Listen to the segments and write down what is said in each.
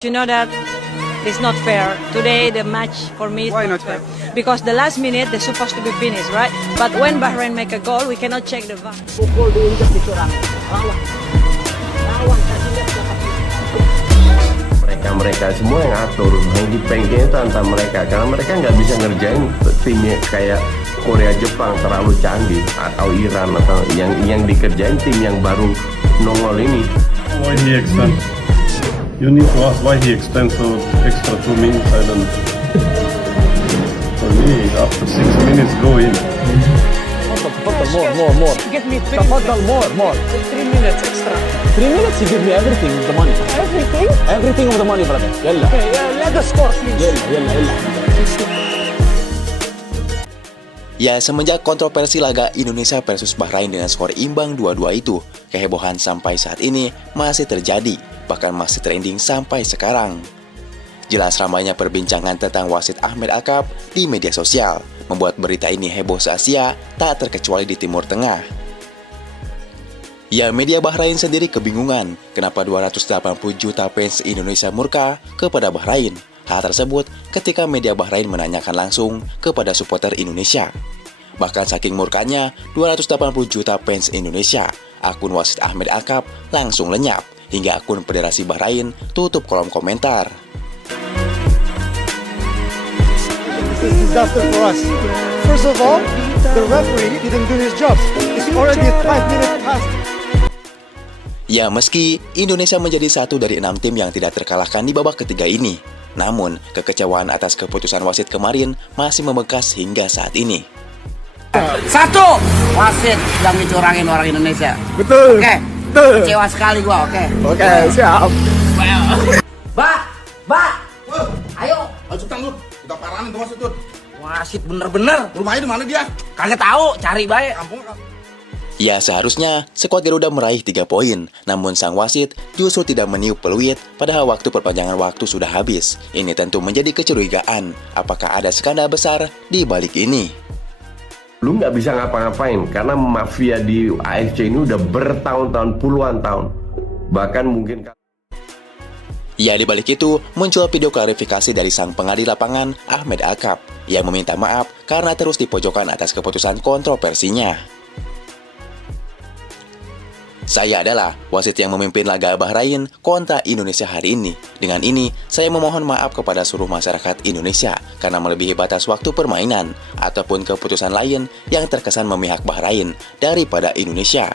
You know that it's not fair. Today the match for me is Why not not fair. Because the last minute they're supposed to be finished, right? But when Bahrain make a goal, we cannot check the VAR. Pukul diinjak dicurang. Lawan kasih lihat mereka semua yang atur, yang dipengkeng itu antara mereka, karena mereka nggak bisa ngerjain timnya kayak Korea Jepang terlalu canggih, atau Iran, atau yang dikerjain tim yang baru nongol ini. Why he extend? You need to ask why he extends so extra 2 minutes. I don't know. For me, after 6 minutes, go in. more. Give me 3 Tafadhal, more. 3 minutes extra. 3 minutes you give me everything, the money. Everything? Everything of the money, brother. Yalla. Okay, let us score, please. Yalla. Ya, semenjak kontroversi laga Indonesia versus Bahrain dengan skor imbang 2-2 itu, kehebohan sampai saat ini masih terjadi, bahkan masih trending sampai sekarang. Jelas ramainya perbincangan tentang wasit Ahmed Alkaf di media sosial, membuat berita ini heboh se-Asia, tak terkecuali di Timur Tengah. Ya, media Bahrain sendiri kebingungan kenapa 280 juta fans Indonesia murka kepada Bahrain. Hal tersebut ketika media Bahrain menanyakan langsung kepada supporter Indonesia. Bahkan saking murkanya 280 juta fans Indonesia, akun wasit Ahmed Alkaf langsung lenyap, hingga akun Federasi Bahrain tutup kolom komentar. This is disaster for us. First of all, the referee didn't do his job. It's already 5 minutes past. Ya, meski Indonesia menjadi satu dari 6 tim yang tidak terkalahkan di babak ketiga ini, namun kekecewaan atas keputusan wasit kemarin masih membekas hingga saat ini. Satu, wasit yang dicurangin orang Indonesia. Betul. Oke. Betul. Kecewa sekali gua, oke. Oke, siap. Mbak. Ayo. Ayo cepetan lu, kita paranin tuh wasit tuh. Wasit bener-bener. Rumahnya di mana dia? Kagak tahu, cari baik. Kampung. Ya, seharusnya skuad Garuda meraih 3 poin, namun sang wasit justru tidak meniup peluit padahal waktu perpanjangan waktu sudah habis. Ini tentu menjadi kecurigaan, apakah ada skandal besar di balik ini? Lu nggak bisa ngapa-ngapain karena mafia di AFC ini udah bertahun-tahun, puluhan tahun, bahkan mungkin. Ya, di balik itu muncul video klarifikasi dari sang pengadil lapangan Ahmed Alkaf yang meminta maaf karena terus dipojokkan atas keputusan kontroversinya. Saya adalah wasit yang memimpin laga Bahrain kontra Indonesia hari ini. Dengan ini, saya memohon maaf kepada seluruh masyarakat Indonesia karena melebihi batas waktu permainan ataupun keputusan lain yang terkesan memihak Bahrain daripada Indonesia.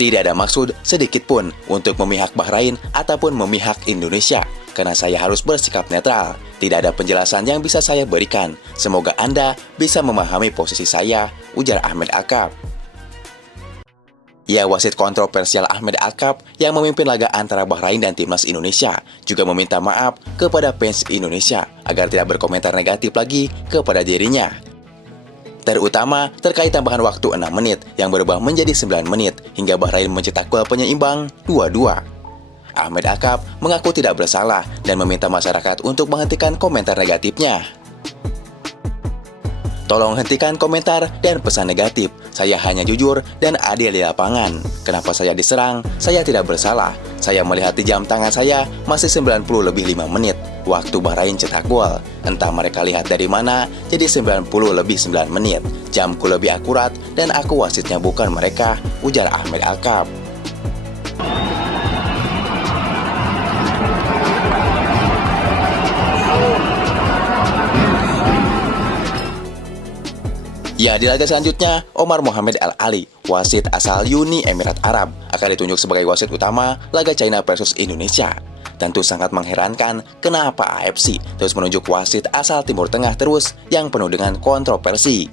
Tidak ada maksud sedikit pun untuk memihak Bahrain ataupun memihak Indonesia, karena saya harus bersikap netral. Tidak ada penjelasan yang bisa saya berikan. Semoga Anda bisa memahami posisi saya, ujar Ahmed Alkaf. Ya, wasit kontroversial Ahmed Alkaf yang memimpin laga antara Bahrain dan Timnas Indonesia juga meminta maaf kepada fans Indonesia agar tidak berkomentar negatif lagi kepada dirinya. Terutama terkait tambahan waktu 6 menit yang berubah menjadi 9 menit hingga Bahrain mencetak gol penyeimbang 2-2. Ahmed Alkaf mengaku tidak bersalah dan meminta masyarakat untuk menghentikan komentar negatifnya. Tolong hentikan komentar dan pesan negatif. Saya hanya jujur dan adil di lapangan. Kenapa saya diserang? Saya tidak bersalah. Saya melihat di jam tangan saya masih 90+5 menit. Waktu Bahrain cetak gol. Entah mereka lihat dari mana, jadi 90+9 menit. Jamku lebih akurat dan aku wasitnya bukan mereka, ujar Ahmed Alkaf. Ya, di laga selanjutnya, Omar Mohamed Al-Ali, wasit asal Uni Emirat Arab, akan ditunjuk sebagai wasit utama laga China versus Indonesia. Tentu sangat mengherankan kenapa AFC terus menunjuk wasit asal Timur Tengah terus yang penuh dengan kontroversi.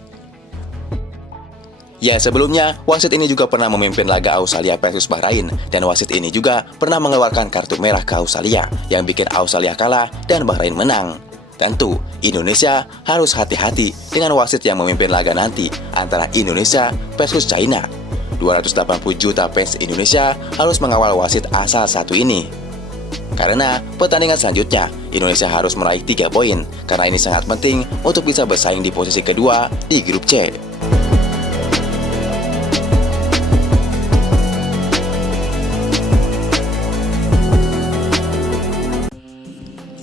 Ya, sebelumnya, wasit ini juga pernah memimpin laga Australia versus Bahrain, dan wasit ini juga pernah mengeluarkan kartu merah ke Australia, yang bikin Australia kalah dan Bahrain menang. Tentu, Indonesia harus hati-hati dengan wasit yang memimpin laga nanti antara Indonesia versus China. 280 juta fans Indonesia harus mengawal wasit asal satu ini. Karena pertandingan selanjutnya, Indonesia harus meraih 3 poin, karena ini sangat penting untuk bisa bersaing di posisi kedua di grup C.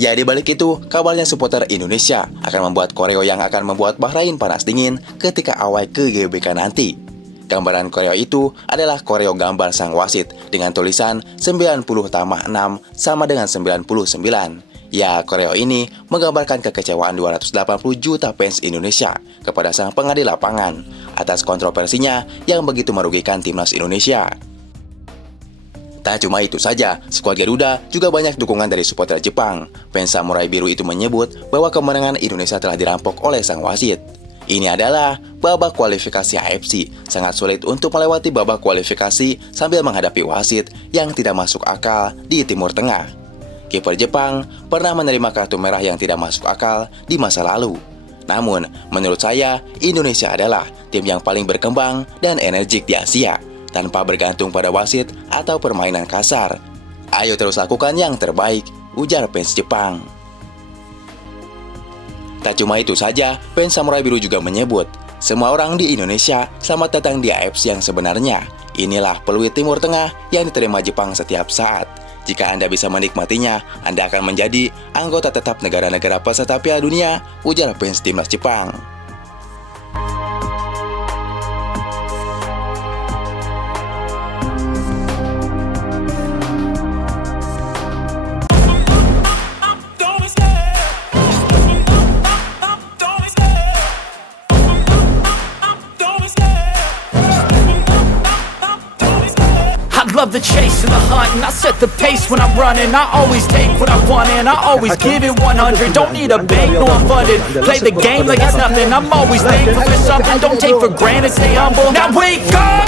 Ya, di balik itu, kabarnya supporter Indonesia akan membuat koreo yang akan membuat Bahrain panas dingin ketika awal ke GBK nanti. Gambaran koreo itu adalah koreo gambar sang wasit dengan tulisan 90 tambah 6 sama dengan 99. Ya, koreo ini menggambarkan kekecewaan 280 juta fans Indonesia kepada sang pengadil lapangan atas kontroversinya yang begitu merugikan timnas Indonesia. Tak cuma itu saja, skuad Garuda juga banyak dukungan dari supporter Jepang. Fans Samurai Biru itu menyebut bahwa kemenangan Indonesia telah dirampok oleh sang wasit. Ini adalah babak kualifikasi AFC. Sangat sulit untuk melewati babak kualifikasi sambil menghadapi wasit yang tidak masuk akal di Timur Tengah. Kiper Jepang pernah menerima kartu merah yang tidak masuk akal di masa lalu. Namun, menurut saya, Indonesia adalah tim yang paling berkembang dan energik di Asia, tanpa bergantung pada wasit atau permainan kasar. Ayo terus lakukan yang terbaik, ujar fans Jepang. Tak cuma itu saja, fans Samurai Biru juga menyebut, semua orang di Indonesia selamat datang di AFC yang sebenarnya. Inilah peluit Timur Tengah yang diterima Jepang setiap saat. Jika Anda bisa menikmatinya, Anda akan menjadi anggota tetap negara-negara peserta Piala Dunia, ujar fans timnas Jepang. Love the chase and the hunt, and I set the pace when I'm running. I always take what I want and I always give it 100. Don't need a bank, no I'm funded. Play the game like it's nothing. I'm always thankful for something. Don't take for granted, stay humble. Now wake up,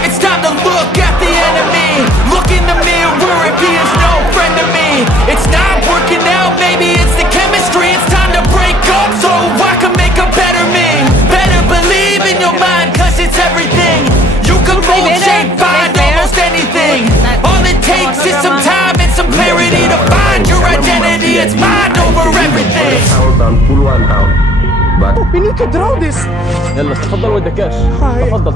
it's time to look at the enemy. Look in the mirror if he is no friend to me. It's not working out, maybe it's the chemistry. It's time to break up so I can make a better me. Better believe in your mind, cause it's everything. You can mold, shape, find almost anything. All it takes is some time and some clarity to find your identity. It's mind over everything. Tahun puluhan tahun. We need to draw this. يلا تفضل ودك كاش تفضل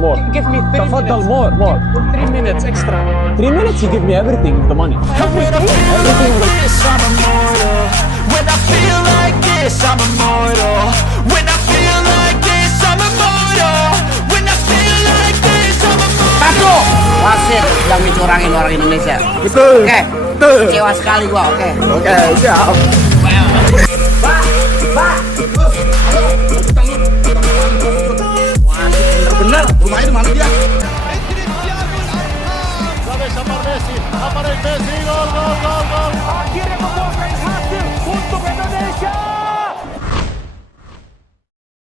more Give me 3 تفضل minutes. more 3 minutes extra. 3 minutes you give me everything the money When I feel like this, I'm immortal. When I feel like this, I'm immortal. When I feel like this, I'm immortal. When I feel like this, I'm immortal. Satu, wasit yang dicurangin orang Indonesia. Betul. Oke. Kecewa sekali gua, oke. Oke, siap. Bener, rumahnya di mana dia? Messi, aparece Messi, gol, gol, gol, gol.